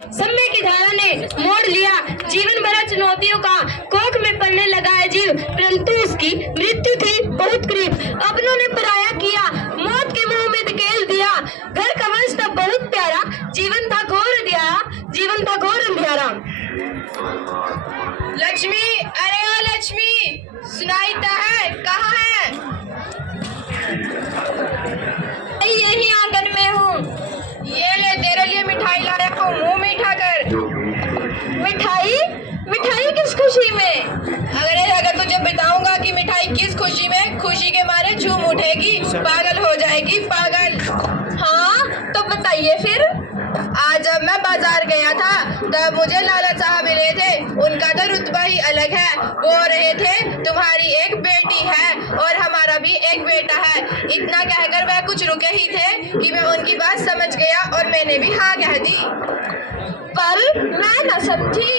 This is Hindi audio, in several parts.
समय की धारा ने मोड़ लिया जीवन भरा चुनौतियों का, कोख में पलने लगा है जीव, परंतु उसकी मृत्यु थी बहुत करीब। अपनों ने पराया किया, मौत के मुंह में धकेल दिया। घर का वंश था बहुत प्यारा, जीवन था घोर अंधियारा, जीवन था घोर अंधियारा। लक्ष्मी, अरे ओ लक्ष्मी, सुनाई तो है, कहाँ है? यही आंगन में हूँ। ये ले, तेरे लिए मिठाई लाया हूँ, मुंह मीठा कर। मिठाई? मिठाई किस खुशी में? अगर तुझे बताऊंगा कि मिठाई किस खुशी में, खुशी के मारे झूम उठेगी, पागल हो जाएगी, पागल। हाँ तो बताइए फिर। आज जब मैं बाजार गया था तब मुझे लाला साहब मिले थे। उनका तो रुतबा ही अलग है। वो रहे थे, तुम्हारी एक बेटी है और हमारा भी एक बेटा है। इतना कहकर वह कुछ रुके ही थे कि मैं उनकी बात समझ गया और मैंने भी हाँ कह दी। पर मैं न समझी।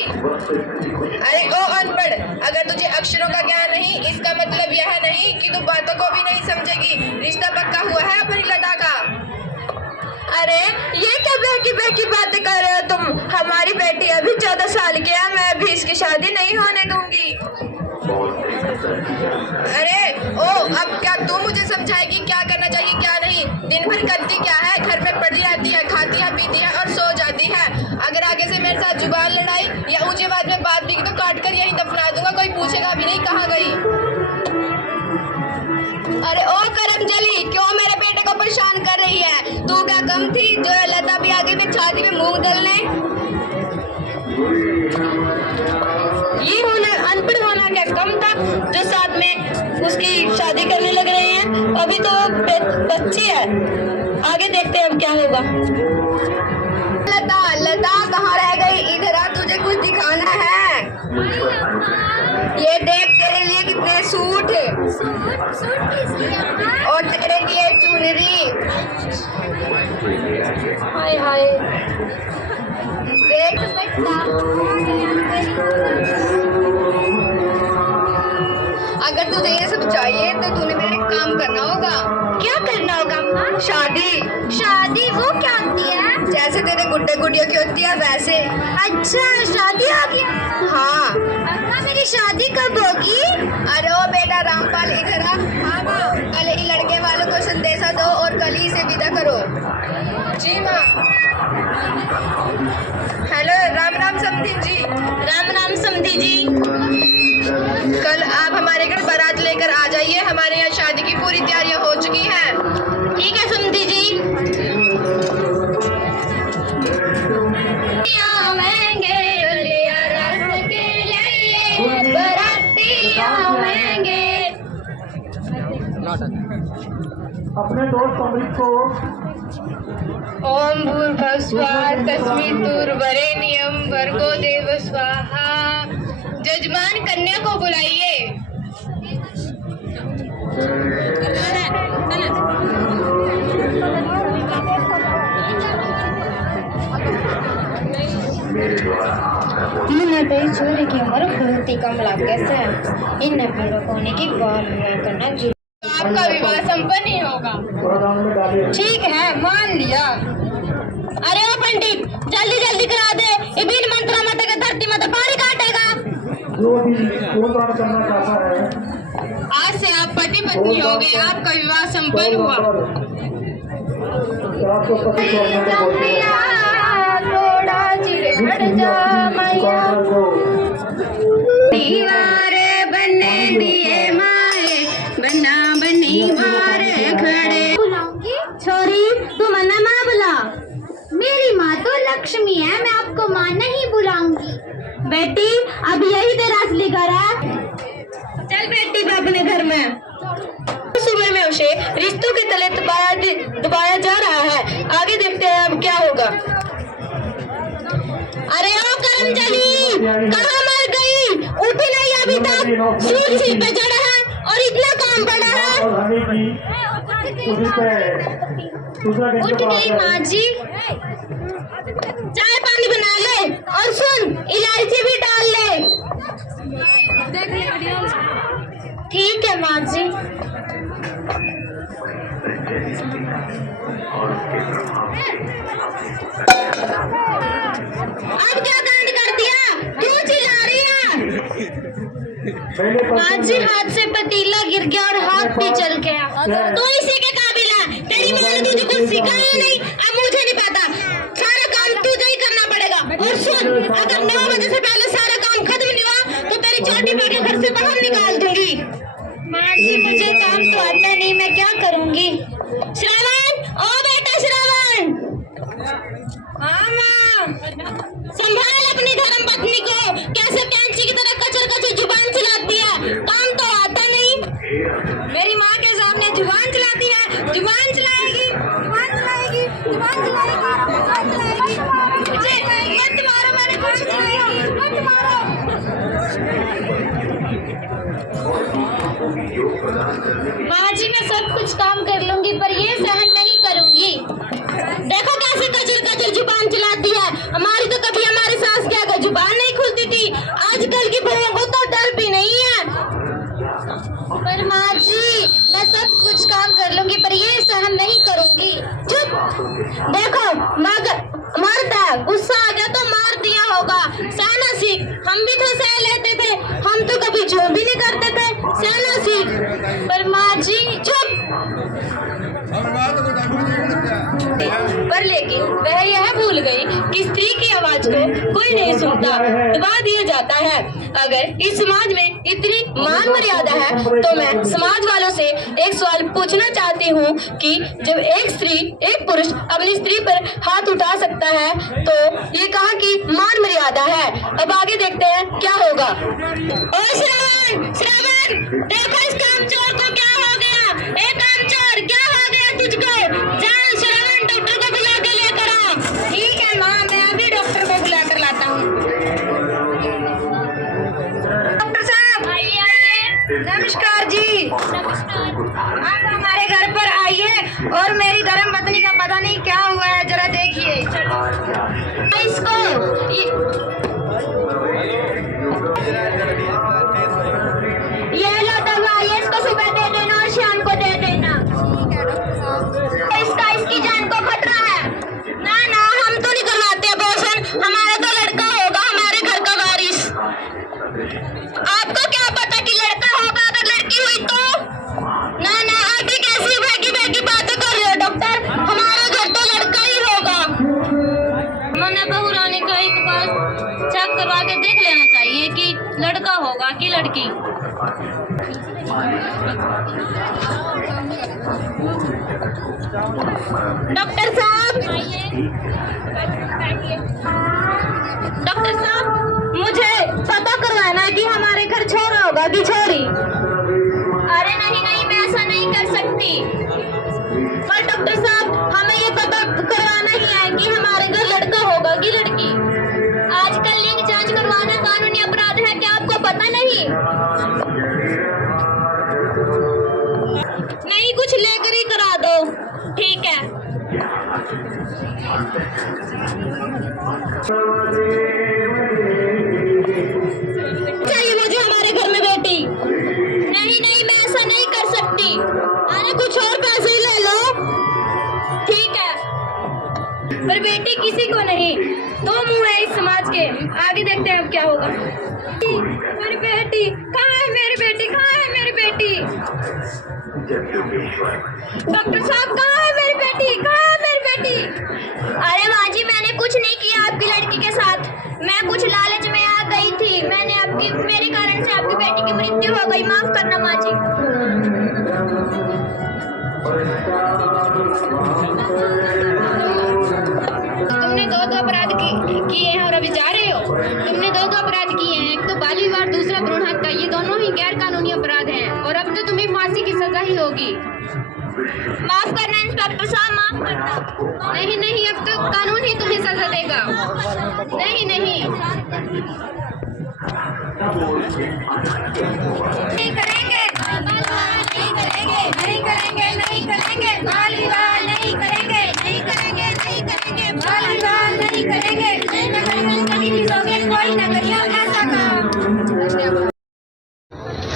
अरे ओ अनपढ़, अगर तुझे अक्षरों का ज्ञान नहीं, इसका मतलब यह नहीं कि तू बातों को भी नहीं समझेगी। रिश्ता पक्का हुआ है अपनी लता का। अरे ये क्या बहकी बातें कर रहे हो तुम? हमारी बेटी अभी 14 साल की है, मैं अभी इसकी शादी नहीं होने दूंगी। अरे ओ, अब क्या तू मुझे समझाएगी क्या करना चाहिए क्या नहीं? दिन भर करती क्या है? घर में पड़ी रहती है, खाती है, पीती है और सो जाती है। अगर आगे से मेरे साथ जुबान लड़ाई या ऊंचे आवाज में बात भी की तो काट कर यहीं दफना दूंगा, कोई पूछेगा भी नहीं कहाँ गई। अरे ओ करमजली, क्यों मेरे बेटे को परेशान कर रही है? तू क्या कम थी जो लता भी आगे में छाती में मूंग दलने? ये होना, अनपढ़ होना क्या कम था जो साथ में उसकी शादी करने लग रहे हैं? अभी तो बच्ची है, आगे देखते हैं अब क्या होगा। लता, लता कहाँ रह गई? इधर आ, तुझे कुछ दिखाना है। ये देख, तेरे लिए कितने सूट और तेरे लिए चुनरी। हाय हाय, देख अगर तुझे ये सब चाहिए तो तूने मेरे काम करना होगा। क्या करना होगा? शादी। शादी वो क्या होती है? जैसे तेरे गुड्डे गुड़ियों की होती है वैसे। अच्छा, शादी आ गया। हाँ, अम्मा मेरी शादी कब होगी? अरे ओ बेटा रामपाल, इधर आ। हाँ माँ, कल ही लड़के वालों को संदेशा दो और कल ही से विदा करो। जी माँ। हेलो, राम राम समधी जी। राम राम समधी जी। कल आप हमारे घर बारात लेकर आ जाइए, हमारे यहाँ शादी की पूरी तैयारियां हो चुकी हैं। ठीक है समधी जी। आवेंगे रस के लिए, बाराती आवेंगे। अपने दोस्त अमृत को ओम भूर्भुवस्सुः तस्मिन्निर्वरेण्यं भर्गो देवस्य स्वाहा। जजमान कन्या को बुलाइए। सूर्य की उम्र फूलती कमला कैसे है? इन नबीरों को होने की बाल करना जरूरी। आपका विवाह संपन्न ही होगा। ठीक है, मान लिया। अरे ओ पंडित, जल्दी जल्दी करा दे, ये बिन मंत्रा मत के धरती मत पानी काटेगा। जो भी दान करना चाहता है, आज से आप पति पत्नी हो गए, आपका विवाह संपन्न हुआ। आपको पति को अपने को बोलते हैं। थोड़ा चिर हट जा मैया, दीवारे बनने दिए माए, बना बनी मारे खड़े। बुलाऊंगी? छोरी, तू मना माँ बुला। मेरी माँ तो लक्ष्मी है, मैं आपको माँ नहीं बुलाऊंगी। बेटी, अब यही तेरा असली घर है। चल बेटी, अपने घर में। उस उम्र में उसे रिश्तों के तले दबाया जा रहा है, आगे देखते हैं अब क्या होगा। अरे ओ करमजली, कहाँ मर गई? उठी नहीं अभी तक? सूट सिर पे चढ़ा है और इतना काम पड़ा है। उठ गई माँ जी, चाय पानी बना ले और सुन, इलायची भी डाल ले। ठीक है माँ जी। पहले माँ जी हाथ से पतीला गिर गया और हाथ भी चल गया। तू इसी के काबिल है। तेरी माँ ने तुझे कुछ सिखाया नहीं, अब मुझे नहीं पता। सारा काम तुझे ही करना पड़ेगा। और सुन, अगर 9 बजे से पहले सारा काम खत्म नहीं हुआ तो तेरी चोटी पकड़ के घर से बाहर निकाल दूंगी। माँ जी मुझे काम तो आता नहीं, मैं क्या करूँगी। श्रावण, ओ बेटा श्रावण। हाँ माँ। संभाल अपनी धर्म पत्नी को, कैसे कैंची की तरह कचर कचर जुबान चलाती है, काम तो आता नहीं। मेरी माँ के सामने जुबान चलाती है, जुबान चलाएगी, जुबान चलाएगी, जुबान चलाएगी, जुबान चलाएगी। मुझे मत मारो, मैंने कुछ नहीं किया, मत मारो। माँ जी मैं सब कुछ काम कर लूंगी पर ये सहन नहीं करूंगी। देखो कैसे कचर कचर जुबान चलाती है। हमारी तो कभी हमारी सास के आगे जुबान नहीं खुलती थी, आजकल की बहुओं को तो डर भी नहीं है। पर माँ जी मैं सब कुछ काम कर लूंगी पर ये सहन नहीं करूंगी। चुप। देखो मर्द है, गुस्सा आ गया तो मार दिया होगा, सहना सीख। हम भी तो सह लेते थे, हम तो कभी जो भी नहीं करते थे, सहना सीख। पर माँ जी चुप। पर लेकिन वह यह भूल गई कि स्त्री की आवाज को कोई नहीं सुनता, दबा दिया जाता है। अगर इस समाज में इतनी मान मर्यादा है तो मैं समाज वालों से एक सवाल पूछना चाहती हूँ कि जब एक पुरुष अपनी स्त्री पर हाथ उठा सकता है तो ये कहाँ की मान मर्यादा है। अब आगे देखते हैं क्या होगा। ओ श्रावण, श्रावण देखो इस कामचोर को क्या हो गया। ए कामचोर क्या हो गया तुझको? जा श्रावण डॉक्टर को बुला के लेकर आ। ठीक है माँ, मैं अभी डॉक्टर को बुला कर लाता हूँ। डॉक्टर साहब आइए आइए। नमस्कार जी। नमस्कार। आप हमारे घर पर आइए और मेरी धर्म पत्नी का पता नहीं क्या हुआ है, जरा देखिए इसको। ये लो दवा, ये इसको सुबह दे देना और शाम को दे देना। इसकी जान को खतरा है। ना ना हम तो नहीं करवाते अबॉर्शन, हमारा तो लड़का होगा, हमारे घर का वारिस। आपको क्या पता कि लड़का होगा अगर लड़की हुई तो? ना ना आप भी कैसी बहकी बहकी बातें कर रहे हो डॉक्टर, हमारे घर तो लड़का ही होगा। मैंने बहू रानी को एक बार चेक करवा के देख लेना चाहिए कि लड़का होगा कि लड़की। डॉक्टर साहब डॉक्टर साहब मुझे पता करवाना है कि हमारे घर छोरा होगा कि छोरी। अरे नहीं नहीं मैं ऐसा नहीं कर सकती। पर डॉक्टर साहब हमें ये पता करवाना ही है कि हमारे घर लड़का होगा कि लड़की। आजकल लिंग जांच करवाना कानूनी अपराध है, क्या आपको पता नहीं? नहीं कुछ लेकर ही करा दो। ठीक है। चाहिए मुझे हमारे घर में बेटी। नहीं नहीं मैं ऐसा नहीं कर सकती। अरे कुछ और पैसे ही ले लो। ठीक है पर बेटी किसी को नहीं, दो मुंह है इस समाज के। आगे देखते हैं अब क्या होगा। मेरी बेटी कहाँ है? मेरी बेटी कहाँ है? मेरी बेटी डॉक्टर साहब कहाँ है मेरी बेटी? कहाँ है मेरी बेटी? अरे माँ जी मैंने कुछ नहीं किया आपकी लड़की के साथ, मैं कुछ लालच में आ गई थी। मेरे कारण से आपकी बेटी की मृत्यु हो गई, माफ करना माँ जी। तुमने दो अपराध किए हैं और अभी जा रहे हो। तुमने दो अपराध किए हैं, एक तो बाल विवाह, दूसरा भ्रूण हत्या। ये दोनों ही गैर कानूनी अपराध हैं और अब तो तुम्हें फांसी की सजा ही होगी। माफ करना इंस्पेक्टर साहब, माफ करना। नहीं नहीं अब तो कानून ही तुम्हें सजा देगा। नहीं नहीं नहीं करेंगे, नहीं करेंगे, नहीं करेंगे, नहीं करेंगे, बाल विवाह नहीं करेंगे, नहीं करेंगे, नहीं करेंगे, बाल विवाह नहीं करेंगे, नहीं करेंगे, कभी भी लोगे कोई न करिए ऐसा काम।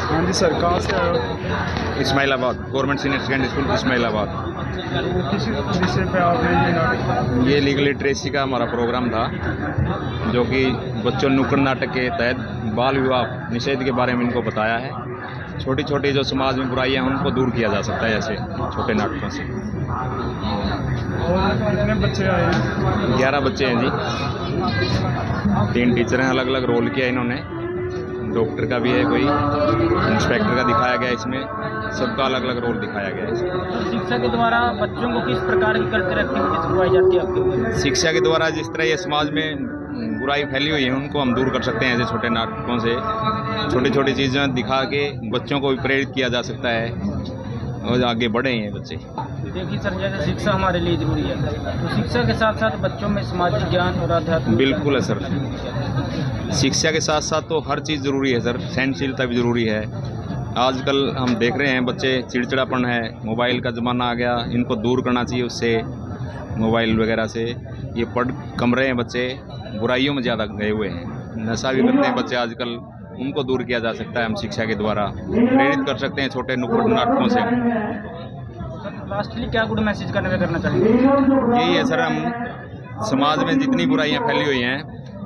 हाँ जी सर, कहाँ से आए हो? Ismailabad, government senior secondary school Ismailabad. किसी विषय पे आप ये लीगल लिटरेसी का हमारा प्रोग्राम था जो कि बच्चों नुक्कड़ नाटक के तहत बाल विवाह निषेध के बारे में इनको बताया है। छोटी छोटी जो समाज में बुराइयां हैं उनको दूर किया जा सकता है ऐसे छोटे नाटकों से। और कितने बच्चे आए हैं? 11 बच्चे हैं जी। 3 टीचर हैं, अलग अलग रोल किया इन्होंने। डॉक्टर का भी है, कोई इंस्पेक्टर का दिखाया गया इसमें, सबका अलग अलग रोल दिखाया गया है इसमें। शिक्षा के द्वारा बच्चों को किस प्रकार की कल्चर एक्टिविटी सिखवाई जाती है आपके? शिक्षा के द्वारा जिस तरह ये समाज में बुराई फैली हुई है उनको हम दूर कर सकते हैं ऐसे छोटे नाटकों से। छोटी छोटी चीज़ें दिखा के बच्चों को भी प्रेरित किया जा सकता है और आगे बढ़े हैं बच्चे। देखिए सर, जैसे शिक्षा हमारे लिए जरूरी है, तो शिक्षा के साथ साथ बच्चों में सामाजिक ज्ञान और आध्यात्मिक। बिल्कुल है सर, शिक्षा के साथ साथ तो हर चीज़ ज़रूरी है सर। सहनशीलता भी ज़रूरी है। आजकल हम देख रहे हैं बच्चे चिड़चिड़ापन है, मोबाइल का ज़माना आ गया, इनको दूर करना चाहिए उससे, मोबाइल वगैरह से। ये पढ़ कम रहे हैं बच्चे, बुराइयों में ज़्यादा गए हुए हैं, नशा भी करते हैं बच्चे आजकल। उनको दूर किया जा सकता है हम शिक्षा के द्वारा, प्रेरित कर सकते हैं छोटे नुक्कड़ नाटकों से। लास्टली क्या गुड मैसेज करना चाहिए? यही है सर, हम समाज में जितनी बुराइयां फैली हुई हैं,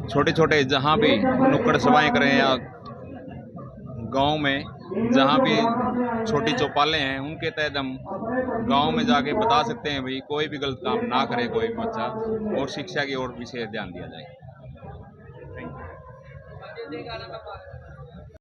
छोटे छोटे जहाँ भी नुक्कड़ सभाएं करें या गांव में जहाँ भी छोटी चौपालें हैं उनके तहत हम गांव में जाके बता सकते हैं भाई कोई भी गलत काम ना करे कोई भी बच्चा, और शिक्षा की ओर विशेष ध्यान दिया जाए। Thank you.